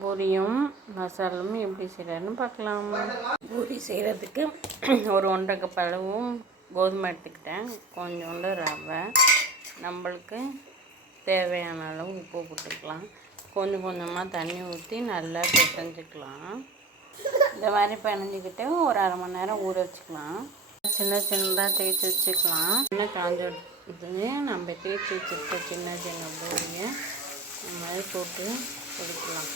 பூரியும் மசாலும் எப்படி செய்கிறதுன்னு பார்க்கலாம். பூரி செய்கிறதுக்கு ஒரு 1.5 கப் அளவும் கோதுமை எடுத்துக்கிட்டேன். கொஞ்சோண்டு ரவை, நம்மளுக்கு தேவையான அளவு உப்பு போட்டுக்கலாம். கொஞ்சம் கொஞ்சமாக தண்ணி ஊற்றி நல்லா பிசைஞ்சிக்கலாம். இந்த மாதிரி பிணைஞ்சிக்கிட்டு ஒரு 1/2 மணி நேரம் ஊற வச்சுக்கலாம். சின்னதாக தேய்ச்சி வச்சுக்கலாம். இன்னும் காஞ்ச நம்ம தேய்ச்சி வச்சுருக்க சின்ன பூரியை இந்த மாதிரி போட்டு எடுக்கலாம்.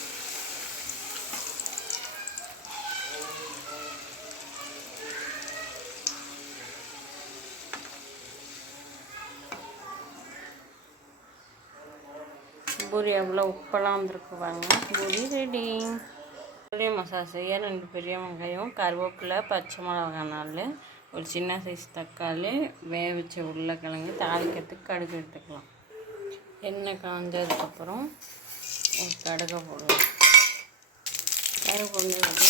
பூரி எவ்வளோ உப்பெல்லாம் வந்துருக்கு பாருங்க. பூரி ரெடி. பூரி மசாலா செய்ய 2 பெரிய வெங்காயம், கருவேப்பிலை, பச்சை மிளகா 4, ஒரு சின்ன சைஸ் தக்காளி, வேவிச்ச உருளைக்கிழங்கு, தாளிக்கிறதுக்கு கடுகு எடுத்துக்கலாம். எண்ணெய் காஞ்சதுக்கப்புறம் ஒரு கடுகை போடுவோம். கடுகு பொரிஞ்சதுக்கு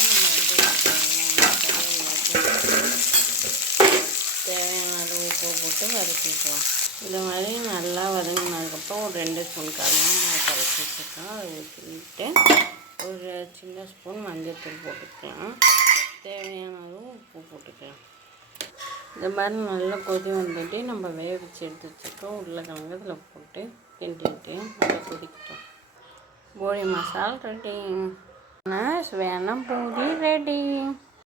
தேவையான அளவு உப்பு போட்டு வதக்கிக்கலாம். இந்த மாதிரி நல்லா வதங்கினதுக்கப்புறம் ஒரு 2 ஸ்பூன் கடலை கரைச்சி வச்சுக்கலாம். அதை ஊற்றிட்டு ஒரு சின்ன ஸ்பூன் மஞ்சள்தூள் போட்டுக்கலாம். தேவையான அளவு உப்பு போட்டுக்கலாம். இந்த மாதிரி நல்லா கொதி வந்துட்டு நம்ம வேவிச்சு எடுத்து வச்சுருக்கோம் உருளைக்கிழங்கு இதில் போட்டு கிண்டிட்டு நல்லா கொதிக்கிட்டோம். பூரி மசாலா ரெடி. சுவையான பூரி ரெடி.